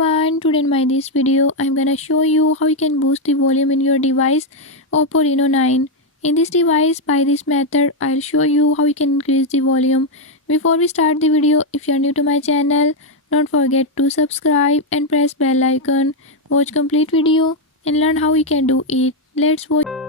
everyone, today in my this video I'm gonna show you how you can boost the volume in your device Oppo Reno 9. In this device, by this method I'll show you how you can increase the volume. Before we start the video, if you are new to my channel, don't forget to subscribe and press bell icon. Watch complete video and learn how you can do it. Let's watch.